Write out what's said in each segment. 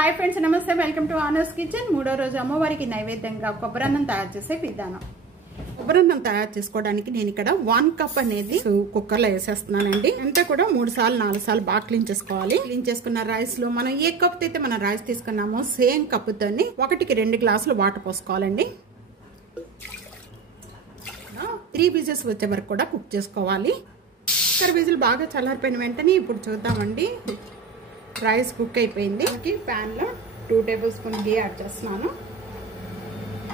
Hi friends, నమస్తే. Welcome to honours kitchen. మూడో రోజు అమ్మవారికి నైవేద్యంగా కొబ్బరన్నం తయారు చేసే విధానం. కొబ్బరన్నం తయారు చేసుకోవడానికి నేను ఇక్కడ 1 కప్ అనేది కుక్కర్లో వేసేస్తున్నానండి. అంతా కూడా 3 సార్లు 4 సార్లు బాగా క్లీన్ చేసుకోవాలి. క్లీన్ చేసుకున్న రైస్ లో మనం ఏ కప్ అయితే మనం రైస్ తీసుకున్నామో సేమ్ కప్ తోని 1కి 2 గ్లాసులు వాటర్ పోసుకోవాలండి. 3 విజిల్స్ వచ్చే వరకు కూడా కుక్ చేసుకోవాలి. కుక్కర్ విజిల్ బాగా చల్లారిపోయిన వెంటనే ఇప్పుడు చూద్దామండి. రైస్ కుక్ అయిపోయింది. ప్యాన్ లో 2 టేబుల్ స్పూన్ గీ యాడ్ చేస్తున్నాను.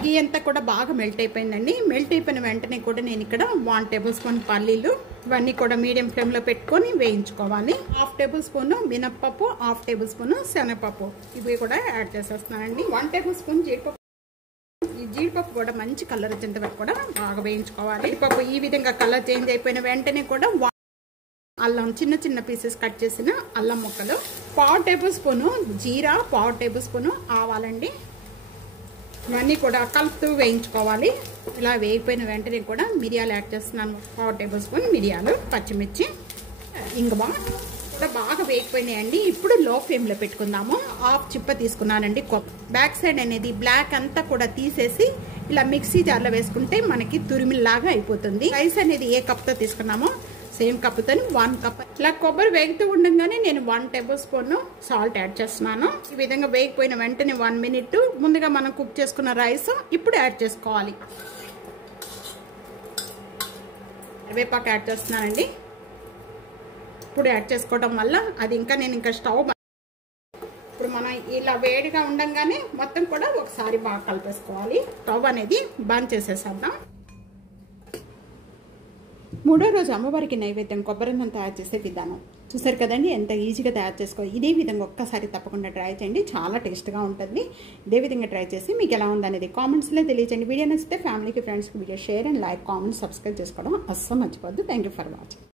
గీ అంతా కూడా బాగా మెల్ట్ అయిపోయిందండి. మెల్ట్ అయిపోయిన వెంటనే కూడా నేను ఇక్కడ 1 టేబుల్ స్పూన్ పల్లీలు ఇవన్నీ కూడా మీడియం ఫ్లేమ్ లో పెట్టుకొని వేయించుకోవాలి. 1/2 టేబుల్ స్పూన్ మినప్పప్పు, 1/2 టేబుల్ స్పూన్ శనగపప్పు ఇవి కూడా యాడ్ చేసేస్తున్నానండి. 1 టేబుల్ స్పూన్ జీడిపప్పు. ఈ జీడిపప్పు కూడా మంచి కలర్ వచ్చేంత వరకు కూడా బాగా వేయించుకోవాలి. జీడిపప్పు ఈ విధంగా కలర్ చేంజ్ అయిపోయిన వెంటనే కూడా అల్లం చిన్న చిన్న పీసెస్ కట్ చేసిన అల్లం ముక్కలు, 1/2 టేబుల్ స్పూన్ జీరా, 1/2 టేబుల్ స్పూన్ ఆవాలండి. ఇవన్నీ కూడా కలుపుతూ వేయించుకోవాలి. ఇలా వేగిపోయిన వెంటనే కూడా మిరియాలు యాడ్ చేస్తున్నాను. 1/2 టేబుల్ స్పూన్ మిరియాలు, పచ్చిమిర్చి, ఇంగువ కూడా బాగా వేగిపోయినాయండి. ఇప్పుడు లో ఫ్లేమ్ లో పెట్టుకుందాము. 1/2 చిప్ప తీసుకున్నానండి. బ్యాక్ సైడ్ అనేది బ్లాక్ అంతా కూడా తీసేసి ఇలా మిక్సీ జార్లో వేసుకుంటే మనకి తురిమిలాగా అయిపోతుంది. రైస్ అనేది ఏ కప్ తో తీసుకున్నామో సేమ్ కప్పుతో 1 కప్. ఇలా కొబ్బరి వేగుతూ ఉండగానే నేను 1 టేబుల్ స్పూన్ సాల్ట్ యాడ్ చేస్తున్నాను. ఈ విధంగా వేగిపోయిన వెంటనే 1 మినిట్ ముందుగా మనం కుక్ చేసుకున్న రైస్ ఇప్పుడు యాడ్ చేసుకోవాలి. కరివేపాకు యాడ్ చేస్తున్నానండి. ఇప్పుడు యాడ్ చేసుకోవడం వల్ల అది నేను ఇంకా స్టవ్ ఇప్పుడు మనం ఇలా వేడిగా ఉండగానే మొత్తం కూడా ఒకసారి బాగా కలిపేసుకోవాలి. స్టవ్ అనేది బంద్ చేసేసేద్దాం. మూడో రోజు అమ్మవారికి నైవేద్యం కొబ్బరన్నం తయారు చేసే విధానం చూసారు కదండి. ఎంత ఈజీగా తయారు చేసుకోవాలి. ఇదే విధంగా ఒక్కసారి తప్పకుండా ట్రై చేయండి. చాలా టేస్ట్గా ఉంటుంది. ఇదే విధంగా ట్రై చేసి మీకు ఎలా ఉందనేది కామెంట్స్లో తెలియజేయండి. వీడియో నచ్చితే ఫ్యామిలీకి, ఫ్రెండ్స్కి video share and like, comment, subscribe చేసుకోవడం అస్సలు మర్చిపోద్దు. Thank you for watching.